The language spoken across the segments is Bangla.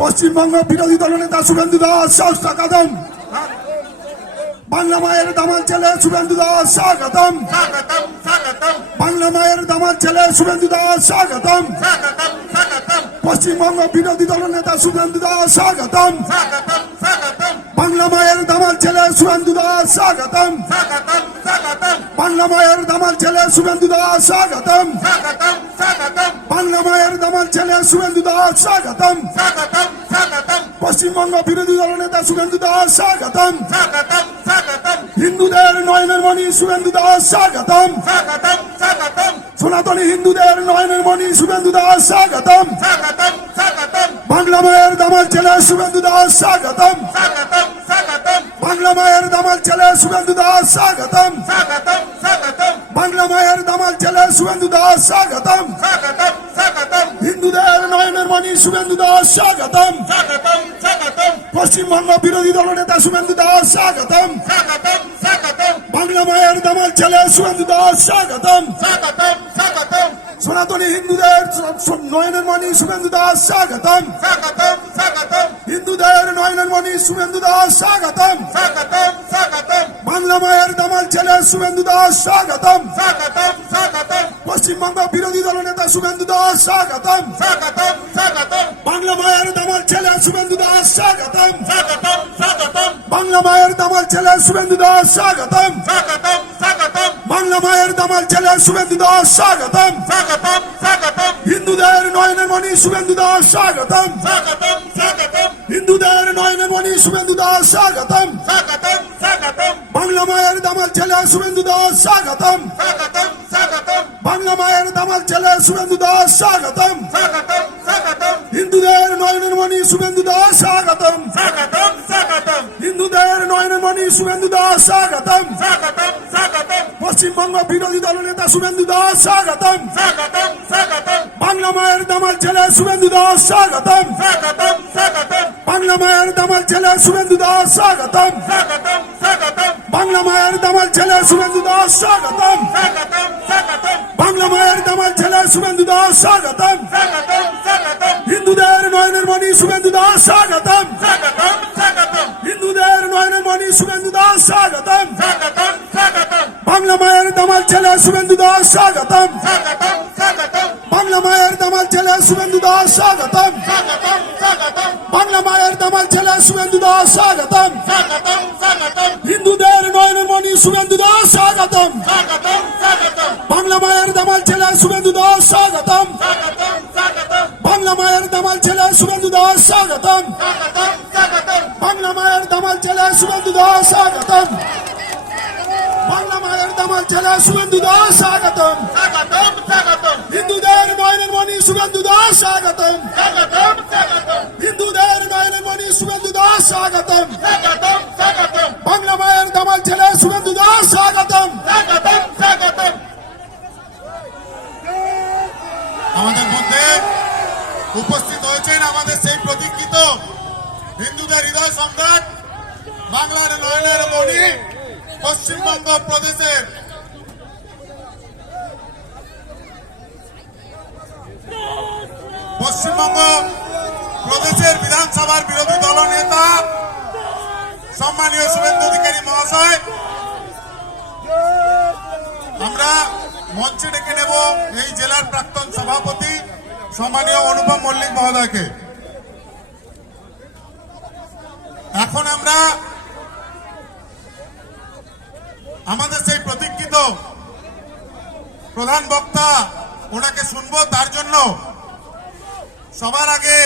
পশ্চিমবঙ্গ বিরোধী দলনেতা শুভেন্দু দাস স্বাগতম। বাংলা মায়ের দামাল ছেলে শুভেন্দু দাস স্বাগতম। বাংলা মায়ের দামাল ছেলে শুভেন্দু দাস স্বাগতম। পশ্চিমবঙ্গ বিরোধী দলনেতা শুভেন্দু দাস স্বাগতম। বাংলা মায়ের দামাল ছেলে শুভেন্দু দাস স্বাগতম। বাংলা মায়ের দামাল ছেলে শুভেন্দু দাস স্বাগতম। বাংলা মায়ের দামাল ছেলে শুভেন্দু দাস স্বাগতম। পশ্চিমবঙ্গ বিরোধী দলনেতা শুভেন্দু দাস স্বাগতম। হিন্দুদের নয়নের মণি শুভেন্দু দাস স্বাগতম। সনাতনী হিন্দুদের নয়নের মণি শুভেন্দু দাস স্বাগতম। বাংলা মায়ের দামাল ছেলে শুভেন্দু দাস স্বাগতম। বাংলা মায়ের দামাল ছেলে শুভেন্দু দাস স্বাগতম। বাংলা মায়ের দামাল ছেলে শুভেন্দু দাস স্বাগতম। হিন্দুদের নয়নের মণি শুভেন্দু দাস স্বাগতম। পশ্চিমবঙ্গ বিরোধী দলনেতা শুভেন্দু দাস স্বাগতম। বাংলা মায়ের দামাল ছেলে শুভেন্দু দাস স্বাগতম। সনাতনী হিন্দুদের নয়নের মণি শুভেন্দু দাস স্বাগতম। হিন্দুদের নয়নের মণি শুভেন্দু দাস স্বাগতম। বাংলা মায়ের দামাল ছেলে শুভেন্দু দাস স্বাগতম। পশ্চিমবঙ্গ বিরোধী দলনেতা শুভেন্দু দাস স্বাগতম। বাংলা মায়ের দামাল ছেলে শুভেন্দু দাস স্বাগতম। বাংলা মায়ের দামাল ছেলে শুভেন্দু দাস স্বাগতম। বাংলা মায়ের দামাল ছেলে শুভেন্দু দাস স্বাগতম। হিন্দুদের নয়নের মণি শুভেন্দু দাস স্বাগতম। হিন্দুদের নয়নের মণি শুভেন্দু দাস স্বাগতম। বাংলা মায়ের দামাল ছেলে শুভেন্দু দাস স্বাগতম। বাংলা মায়ের দামাল ছেলে শুভেন্দু দাস স্বাগতম। হিন্দুদের নয়নের মণি শুভেন্দু দাস স্বাগতম। হিন্দুদের নয়নের মণি শুভেন্দু দাস স্বাগতম। পশ্চিমবঙ্গ বিরোধী দলনেতা শুভেন্দু দাস স্বাগতম। বাংলা মায়ের দামাল ছেলে শুভেন্দু দাস স্বাগতম। বাংলা মায়ের দামাল ছেলে শুভেন্দু দাস স্বাগতম। বাংলা মায়ের দামাল ছেলে শুভেন্দু দাস স্বাগতম। বাংলা মায়ের দামাল ছেলে শুভেন্দু দাস স্বাগতম। হিন্দুদের নয়নের মণি শুভেন্দু দাস স্বাগতম। হিন্দুদের নয়নের মণি শুভেন্দু দাস স্বাগতম। বাংলা মায়ের দামাল ছেলে শুভেন্দু দাস স্বাগতম। বাংলা মায়ের দামাল ছেলে শুভেন্দু দাস স্বাগতম। বাংলা মায়ের দামাল ছেলে শুভেন্দু দাস স্বাগতম। হিন্দুদের নয়নের মণি শুভেন্দু দাস স্বাগতম। বাংলা মায়ের দামাল ছেলে শুভেন্দু দাস স্বাগতম। বাংলা মায়ের দামাল ছেলে শুভেন্দু দাস স্বাগতম। বাংলা মায়ের দামাল ছেলে শুভেন্দু দাস স্বাগতম। বাংলা মায়ের দামাল ছেলে শুভেন্দু দাস স্বাগতম। হিন্দুদের নয়নের মণি শুভেন্দু দাস স্বাগতম। হিন্দুদের নয়নের মণি শুভেন্দু দাস স্বাগতম। বাংলা মায়ের দামাল ছেলে শুভেন্দু দাস স্বাগতম। আমাদের মধ্যে উপস্থিত হয়েছেন আমাদের সেই প্রতীক্ষিত হিন্দুদের হৃদয় সম্রাট, বাংলার নয়নের মণি, পশ্চিমবঙ্গ প্রদেশের বিধানসভার বিরোধী দলনেতা সম্মানীয় শুভেন্দু অধিকারী মহাশয়। আমরা মঞ্চে ডেকে নেব এই জেলার প্রাক্তন সভাপতি সম্মানীয় অনুপম মল্লিক মহোদয়কে। এখন আমরা আমাদের সেই প্রতীক্ষিত প্রধান বক্তা ওনাকে শুনবো। তার জন্য সবার আগে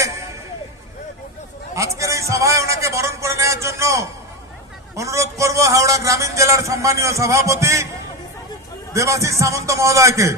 আজকের এই সভায় ওনাকে বরণ করে নেওয়ার জন্য অনুরোধ করব হাওড়া গ্রামীণ জেলার সম্মানীয় সভাপতি দেবাশিস সামন্ত মহোদয়কে।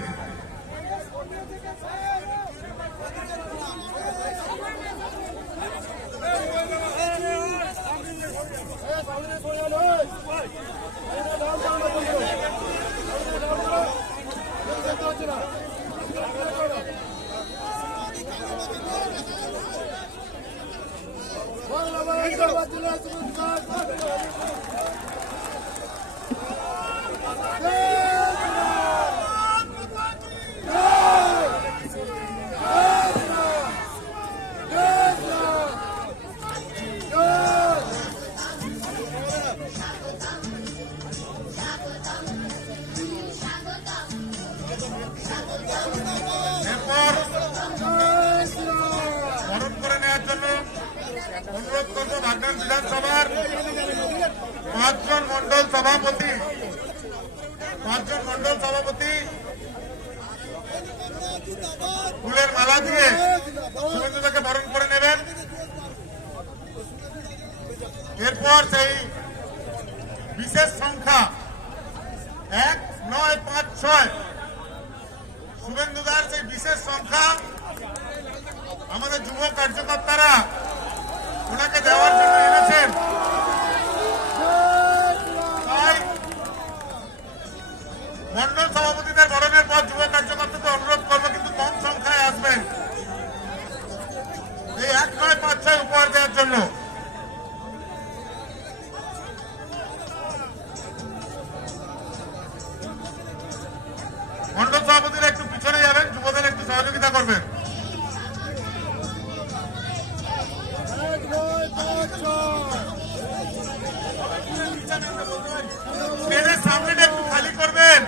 এরপর সেই বিশেষ সংখ্যা 1956 শুভেন্দুদার সেই বিশেষ সংখ্যা আমাদের যুব কার্যকর্তারা ওনাকে দেওয়ার জন্য এনেছেন। তাই মন্ডল সভাপতিদের বরণের পর যুব কার্যকর্তাদের অনুরোধ করবো কিন্তু কম সংখ্যায় আসবেন এই 1956 উপহার দেওয়ার জন্য। মন্ডল সভাপতিরা একটু পিছনে যাবেন, যুবদের একটু সহযোগিতা করবেন। স্টেজের সামনেটা একটু খালি করবেন।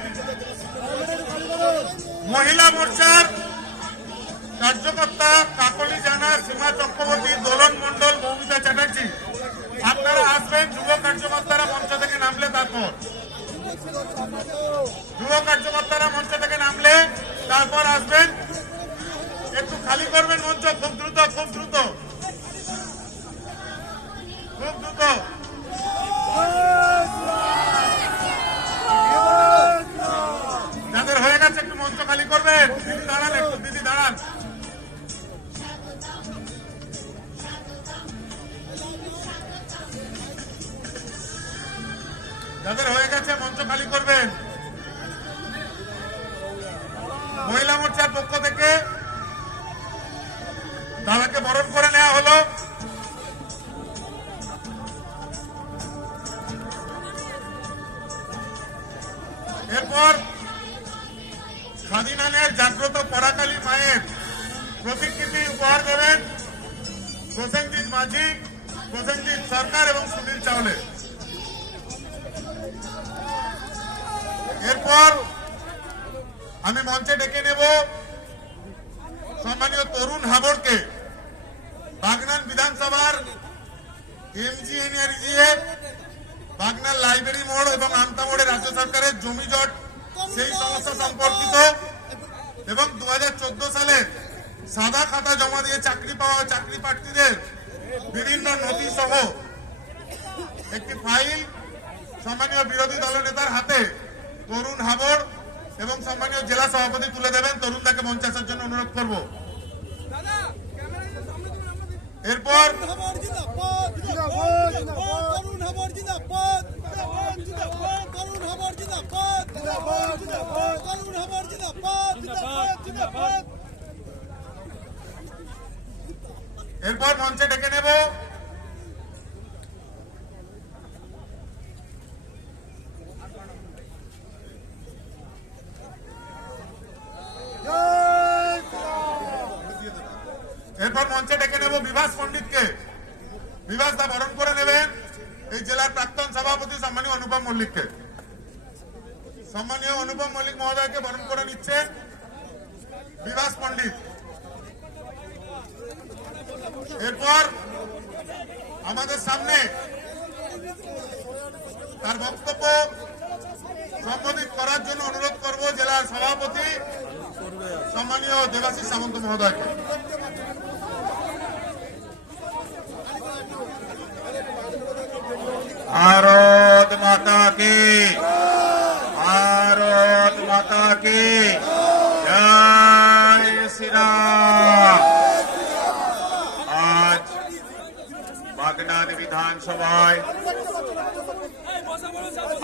মহিলা মোর্চার কার্যকর্তা কাকলি জানা, সীমা চক্রবর্তী, দোলন মন্ডল, মৌমিতা চ্যাটার্জি আপনারা আসবেন। যুব কার্যকর্তারা মঞ্চ থেকে নামলে তারপর আসবেন। একটু খালি করবেন মঞ্চ, খুব দ্রুত খুব দ্রুত খুব দ্রুত। যাদের হয়ে গেছে একটু মঞ্চ খালি করবেন। দিদি দাঁড়ান, একটু দিদি দাঁড়ান। যাদের হয়ে গেছে মঞ্চ খালি করবেন। মহিলা মোর্চার পক্ষ থেকে দাদাকে বরণ করে নেওয়া হলো। এরপর স্বাধীনানের জাগ্রত পরাকালী মায়ের প্রতিকৃতি উপহার দেবেন প্রসেনজিৎ মাঝি, প্রসেনজিৎ সরকার এবং সুনীল চাওলে। এরপর আমি মঞ্চে ডেকে নেব সম্মানীয় তরুণ হাবড়কে, বাগনান বিধানসভার এমজিএনআরজিএ, বাগনান লাইব্রেরি মোড় এবং আমতা মোড়ে রাজ্য সরকারের জমি জট সেই সমস্যা সম্পর্কিত এবং 2014 সালে সাদা খাতা জমা দিয়ে চাকরি পাওয়া চাকরি প্রার্থীদের বিভিন্ন নথি সহ একটি ফাইল সম্মানীয় বিরোধী দলনেতার হাতে তরুণ হাবড় এবং সম্মানীয় জেলা সভাপতি তুলে দেবেন। তরুণদাকে মঞ্চে আসার জন্য অনুরোধ করব। এরপর এরপর মঞ্চে ডেকে নেব বিভাস পণ্ডিতকে। বিভাস দা বরণ করে নেবেন এই জেলার প্রাক্তন সভাপতি সম্মানীয় অনুপম মল্লিককে। সম্মানীয় অনুপম মল্লিক মহোদয়কে বরণ করে নিচ্ছেন বিভাস পণ্ডিত। এরপর আমাদের সামনে তার বক্তব্য সম্বোধিত করার জন্য অনুরোধ করব জেলার সভাপতি সম্মানীয় দেবাশিস সামন্ত মহোদয়কে। भारत माता की, भारत माता की जय श्री राम। आज বাগনান বিধানসভায়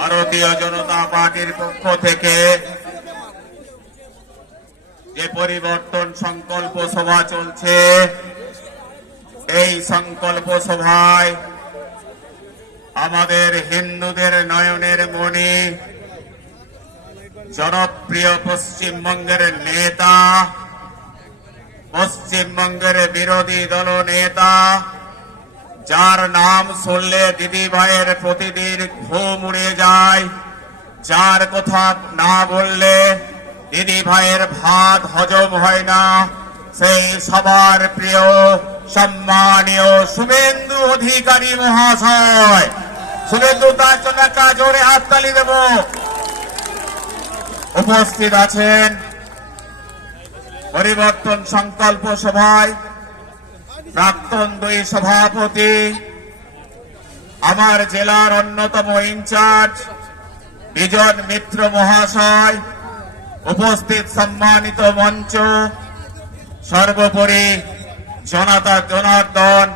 ভারতীয় জনতা পার্টির পক্ষ থেকে যে পরিবর্তন সংকল্প সভা চলছে, এই সংকল্প সভায় আমাদের হিন্দুদের নয়নের মণি, জনপ্রিয় পশ্চিমবঙ্গের নেতা, পশ্চিমবঙ্গের বিরোধী দল নেতা, যার নাম শুনলে দিদি ভাইয়ের প্রতিদিন ঘুম উড়ে যায়, যার কথা না বললে দিদি ভাইয়ের ভাত হজম হয় না, সেই সবার প্রিয় সম্মানীয় শুভেন্দু অধিকারী মহাশয়। শুভেন্দু তার জন্য একটা জোরে হাততালি দেব। উপস্থিত আছেন পরিবর্তন সংকল্প সভায় প্রাক্তন দুই সভাপতি আমার জেলার অন্যতম ইনচার্জ বিজন মিত্র মহাশয়, উপস্থিত সম্মানিত মঞ্চ, সর্বোপরি জনতা জনার্দন,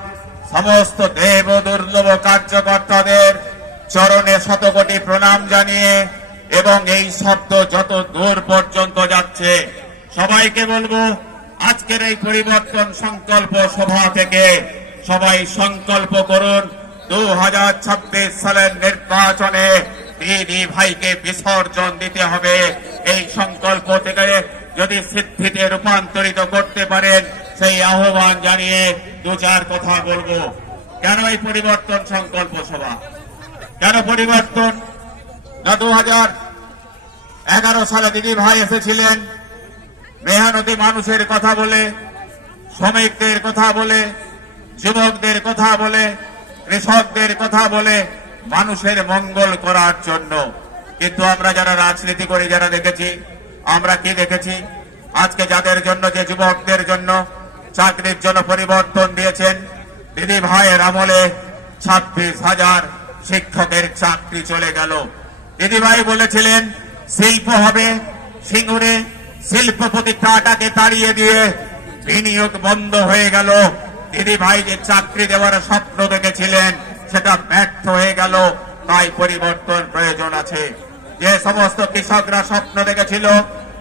সমস্ত দেব দুর্লভ কার্যকর্তাদের চরণে শতকোটি প্রণাম জানিয়ে এবং এই শব্দ যত দূর পর্যন্ত যাচ্ছে সবাইকে বলবো, আজকের এই পরিবর্তন সংকল্প সভা থেকে সবাই সংকল্প করুন 2026 সালের নির্বাচনে দিদি ভাইকে বিসর্জন দিতে হবে। এই সংকল্প থেকে যদি সিদ্ধিতে রূপান্তরিত করতে পারেন সেই আহ্বান জানিয়ে দু চার কথা বলবো। কেন এই পরিবর্তন সংকল্প সভা, কেন পরিবর্তন? 2011 সালে দিদি ভাই এসেছিলেন, মেহনতি মানুষের কথা বলে, শ্রমিকদের কথা বলে, যুবকদের কথা বলে, কৃষকদের কথা বলে, মানুষের মঙ্গল করার জন্য। কিন্তু আমরা যারা রাজনীতি করি, যারা দেখেছি, আমরা কি দেখেছি? আজকে যাদের জন্য, যে যুবকদের জন্য চাকরির জন্য পরিবর্তন দিয়েছেন, দিদি ভাইয়ের আমলে 26,000 শিক্ষকের চাকরি চলে গেল। দিদি ভাই বলেছিলেন শিল্প হবে সিঙ্গুরে, শিল্পপতি টাটাকে তাড়িয়ে দিয়ে বিনিয়োগ বন্ধ হয়ে গেল। দিদি ভাই যে চাকরি দেওয়ার স্বপ্ন দেখেছিলেন সেটা ব্যর্থ হয়ে গেল। তাই পরিবর্তন প্রয়োজন আছে। যে সমস্ত কৃষকরা স্বপ্ন দেখেছিল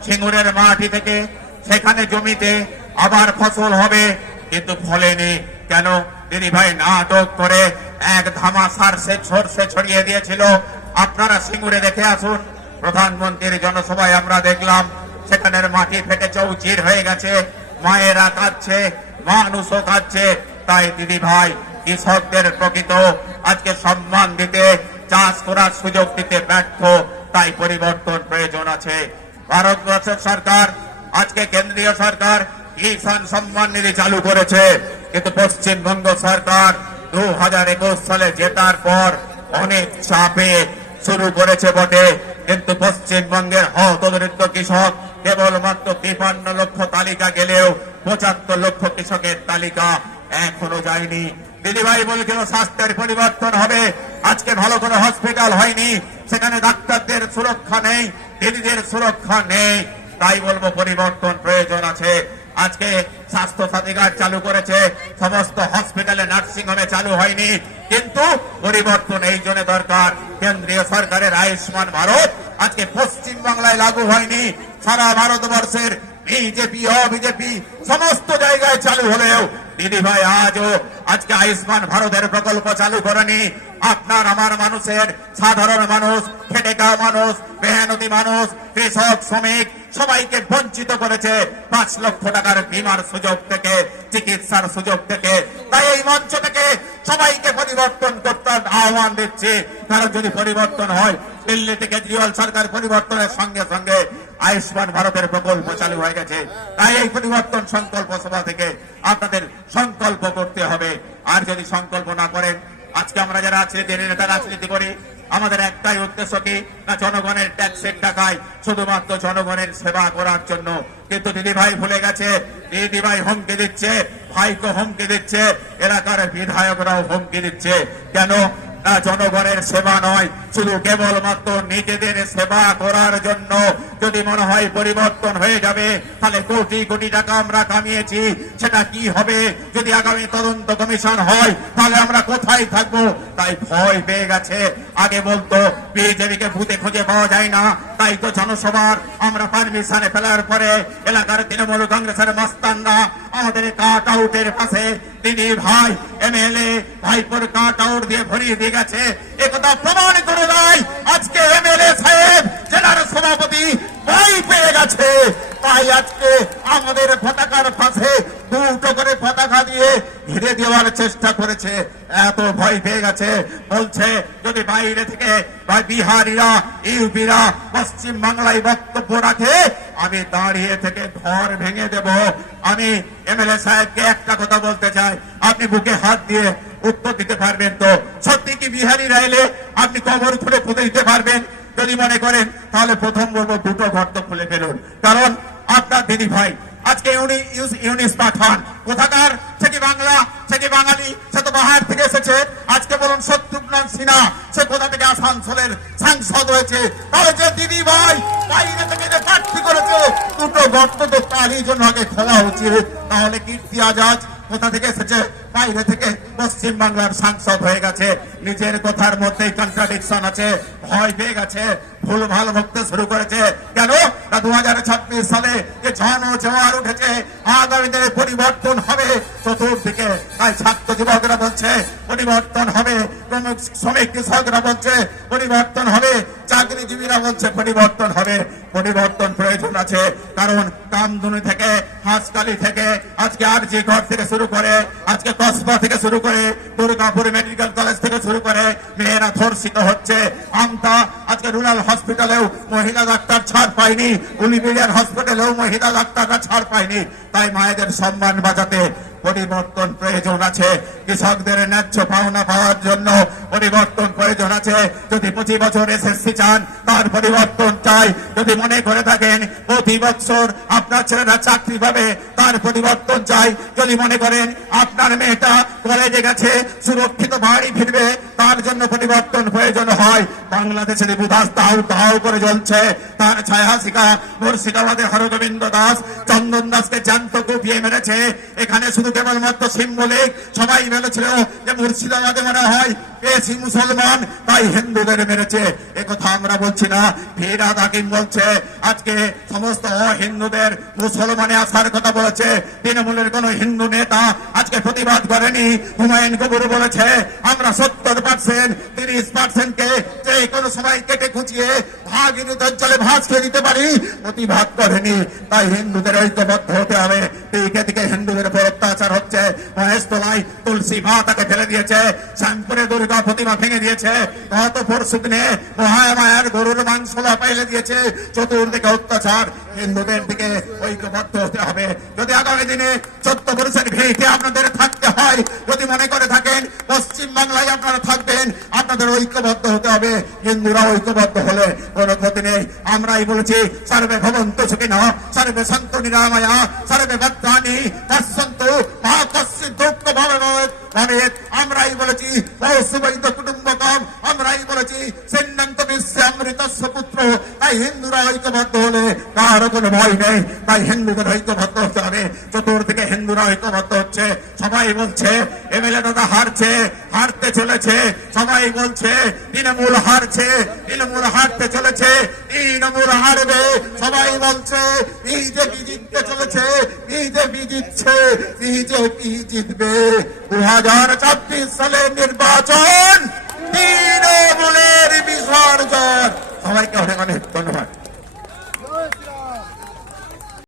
সিঙ্গুরের মাটি থেকে সেখানে জমিতে আবার ফসল হবে, কিন্তু ফলেনি কেন? দিদি ভাই নাটক করে এক ধামা সরষে ছড়িয়ে দিয়েছিল। আপনারা সিঙ্গুরে দেখে আসুন, প্রধানমন্ত্রীর জনসভায় আমরা দেখলাম সেখানের মাটি ফেটে চৌচির হয়ে গেছে, মায়েরা কাঁদছে, মানুষও কাঁদছে। তাই দিদি ভাই কৃষকদের প্রকৃত আজকে সম্মান দিতে, চাষ করার সুযোগ দিতে ব্যর্থ। তাই পরিবর্তন প্রয়োজন আছে। ভারতবর্ষের সরকার, আজকে কেন্দ্রীয় সরকার কিষাণ সম্মান নিধি চালু করেছে, কিন্তু পশ্চিমবঙ্গ সরকার 2021 সালে জেতার পর অনেক চাপে শুরু করেছে বটে, কিন্তু পশ্চিমবঙ্গের হতদরিদ্র কৃষক কেবলমাত্র 53 লক্ষ তালিকা গেলেও 75 লক্ষ কৃষকের তালিকা এখনো যায়নি। দিদিভাই বলেছিল স্বাস্থ্যের পরিবর্তন হবে, আজকে ভালো করে হসপিটাল হয়নি, সেখানে ডাক্তারদের সুরক্ষা নেই, দিদিদের সুরক্ষা নেই। তাই বলবো পরিবর্তন প্রয়োজন আছে। আজকে স্বাস্থ্য সাথী কার্ড চালু করেছে, সমস্ত হসপিটালে নার্সিং হোমে চালু হয়নি, কিন্তু পরিবর্তন এই জন্য দরকার। কেন্দ্রীয় সরকারের আয়ুষ্মান ভারত আজকে পশ্চিম বাংলায় লাগু হয়নি, সারা ভারতবর্ষের বিজেপি অবিজেপি সমস্ত জায়গায় চালু হলেও দিদি ভাই আজও আজকে আয়ুষ্মান ভারতের প্রকল্প চালু করেনি। আপনার আমার মানুষের, সাধারণ মানুষ, খেটে খাওয়া মানুষ, মেহনতি মানুষ, কৃষক, শ্রমিক সবাইকে বঞ্চিত করেছে 5 লক্ষ টাকার বীমার সুযোগ থেকে, চিকিৎসার সুযোগ থেকে। তাই এই মঞ্চ থেকে সবাইকে পরিবর্তন করতে আহ্বান দিচ্ছি। কারণ যদি পরিবর্তন হয়, দিল্লি থেকে কেজরিওয়াল সরকার পরিবর্তনের সঙ্গে সঙ্গে আয়ুষ্মান ভারতের প্রকল্প চালু হয়ে গেছে। তাই এই পরিবর্তন সংকল্প সভা থেকে আপনাদের সংকল্প করতে হবে। আর যদি সংকল্প না করেন, আজকে আমরা যারা নেতা রাজনীতি করি, আমাদের একটাই উদ্দেশ্য কি না, জনগণের ট্যাক্সের টাকায় শুধুমাত্র জনগণের সেবা করার জন্য। কিন্তু দিদি ভাই ভুলে গেছে, দিদি ভাই হুমকি দিচ্ছে, ভাইকে হুমকি দিচ্ছে, এলাকার বিধায়করাও হুমকি দিচ্ছে। কেন না, জনগণের সেবা নয়, শুধু কেবলমাত্র নিজেদের সেবা করার জন্য। যদি মনে হয় পরিবর্তন হয়ে যাবে, তাহলে কোটি কোটি টাকা আমরা কামিয়েছি, সেটা কি হবে? যদি আগামী তদন্ত কমিশন হয়, তাহলে আমরা কোথায় থাকবো? তাই ভয় পেয়ে গেছে। আগে বলতো বিজেপিকে ভূতে খুঁজে পাওয়া যায় না, তাই তো জনসভার আমরা পারমিশনে ফেলার পরে এলাকার তৃণমূল কংগ্রেসের মাস্তানরা আমাদের কাট আউটের পাশে দিদি ভাই এমএলএ ভাইপোর কাট আউট দিয়ে ভরিয়ে দিয়ে গেছে। একথা প্রমাণ করে দেয় আজকে এমএলএ সাহেব, জেলার সভাপতি ভয় পেয়ে গেছে। তাই আজকে আমাদের পতাকার পাশে দুটো করে পতাকা দিয়ে ঘিরে দেওয়ার চেষ্টা করেছে। এত ভয় পেয়ে গেছে, বলছে যদি বাইরে থেকে বিহারিরা, ইউপিরা পশ্চিম বাংলায় বক্তব্য রাখে, আমি দাঁড়িয়ে থেকে ঘর ভেঙে দেব। আমি এমএলএ সাহেবকে একটা কথা বলতে চাই, আপনি বুকে হাত দিয়ে উত্তর দিতে পারবেন তো? সত্যি কি বিহারিরা এলে আপনি কবর খুলে পুঁতে দিতে পারবেন? যদি মনে করেন, তাহলে প্রথম বলবো দুটো গর্ত খুলে ফেলুন। কারণ আপনার দিদি ভাই আজকে ইউনিস পাঠান কোথাকার? সে কি বাংলা, সে কি বাঙালি? সে তো বাহার থেকে এসেছে। আজকে বলুন 70 না পারছি না সে কোথা থেকে আসানসোলের সাংসদ হয়েছে। তাহলে যে দিদি ভাই বাইরে থেকে যে প্রার্থী করেছে দুটো গর্ত তো তারই জন্য আগে খোলা উচিত। তাহলে কীর্তি আজাদ কোথা থেকে এসেছে? বাইরে থেকে পশ্চিম বাংলার সাংসদ হয়ে গেছে। নিজের কথার মধ্যেই কন্ট্রাডিকশন আছে, ভয় পেয়ে গেছে, ভুল ভাল বকতে শুরু করেছে। কেন? 2026 সালে যে জনজোয়ার উঠেছে, আগামী দিনে পরিবর্তন হবে চতুর্দিকে। তাই ছাত্র যুবকরা বলছে পরিবর্তন হবে, শ্রমিক কৃষকরা বলছে পরিবর্তন হবে, চাকরিজীবীরা বলছে পরিবর্তন হবে। পরিবর্তন প্রয়োজন আছে, কারণ কামদুনি থেকে, হাঁসকালি থেকে, আজকে আরজি ঘর থেকে শুরু করে, আজকে কসবা থেকে শুরু করে, দুর্গাপুর মেডিকেল কলেজ থেকে শুরু করে মেয়েরা ধর্ষিত হচ্ছে। আমতা আজকে রুরাল হসপিটালেও মহিলা ডাক্তার ছাড় পায়নি, উলিবিলিয়ার হসপিটালেও মহিলা ডাক্তাররা ছাড় পায়নি। তাই মায়েদের সম্মান বাঁচাতে পরিবর্তন প্রয়োজন আছে। কৃষকদের ন্যায্য পাওনা পাওয়ার জন্য পরিবর্তন প্রয়োজন আছে। যদি 25 বছর এসএসসি চান তার পরিবর্তন চাই। যদি মনে করে থাকেন প্রতি বছর আপনার ছেলেরা চাকরি পাবে তার পরিবর্তন চাই। যদি মনে করেন আপনার মেয়েটা কলেজে গেছে সুরক্ষিত বাড়ি ফিরবে তার জন্য পরিবর্তন প্রয়োজন হয়। বাংলাদেশের বুধাস তাও তাও করে জ্বলছে, তার ছায়া শিকা মুর্শিদাবাদে হরগোবিন্দ দাস চন্দন দাসকে জ্যান্ত কুপিয়ে মেরেছে। এখানে শুধু কেবলমাত্র সিম্বলিক, সবাই বলেছিল যে মুর্শিদাবাদে মনে হয় বেশি মুসলমান তাই হিন্দুদের মেরেছে। একথা আমরা বলছি না, ফিরাদ হাকিম বলছে আজকে সমস্ত হিন্দুদের মুসলমানে আসার কথা বলেছে। তৃণমূলের কোন হিন্দু নেতা আজকে প্রতিবাদ করেনি। হুমায়ুন কবির বলেছে আমরা 70%, 30% কে যে কোনো সময় কেটে খুঁচিয়ে ভাগীরথীর জলে ভাস খেয়ে দিতে পারি, প্রতিবাদ করেনি। তাই হিন্দুদের ঐক্যবদ্ধ হতে হবে। দিকে দিকে হিন্দুদের উপর অত্যাচার হচ্ছে। মহেশতলায় তুলসী মাতাকে ফেলে দিয়েছে, শ্যামপুরে দুর্গা প্রতিমা ভেঙে দিয়েছে, গত পরশু দিনে মহামায়ার গরুর মাংস পাইলে দিয়েছে। চতুর্দিকে অত্যাচার, হিন্দুদের দিকে ঐক্যবদ্ধ হতে হবে। যদি আগামী দিনে 14 পুরুষের ভিড়ে আপনাদের থাকতে হয়, যদি মনে করে থাকেন পশ্চিম বাংলায় আপনারা থাকবেন, আপনাদের ঐক্যবদ্ধ হতে হবে। হিন্দুরা ঐক্যবদ্ধ হলে কোনো ক্ষতি নেই। আমরাই বলেছি সর্বে ভবন্তু সুখিনঃ, সর্বে সন্তু নিরাময়া, সর্বে ভদ্রাণি পশ্যন্তু মা কশ্চিৎ দুঃখং ভবেৎ। আমরাই বলেছি বসুবৈধ কুটুম্বকম, আমরাই বলেছি সেন্নন্ত বিশ্বে অমৃতস্য পুত্র। তাই হিন্দুরা ঐক্যবদ্ধ হলে কারো কোনো ভয় নেই। তাই হিন্দুদের ঐক্যবদ্ধ হতে হবে। চতুর্দিকে হিন্দুরা ঐক্যবদ্ধ হচ্ছে। সবাই বলছে এমএলএ দাদা হারছে, হারতে চলেছে। সবাই বলছে তৃণমূল হারছে, তৃণমূল হারতে চলেছে, তৃণমূল হারবে। সবাই বলছে বিজেপি জিততে চলেছে, বিজেপি জিতছে, বিজেপি জিতবে। 2024 সালের নির্বাচন তৃণমূলের বিসর্জন। সবাইকে অনেক অনেক ধন্যবাদ।